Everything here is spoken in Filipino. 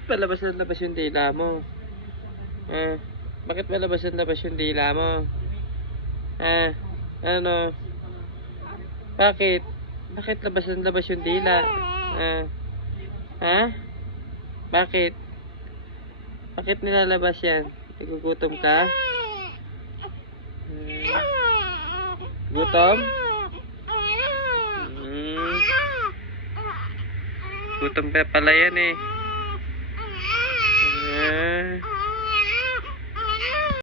Ba't palabas na labas yung dila mo? Bakit palabas na labas yung dila mo? Ano? Bakit? Bakit labas na labas yung dila? Bakit? Bakit nilalabas yan? Nagugutom ka? Gutom? Gutom ka pala yan eh.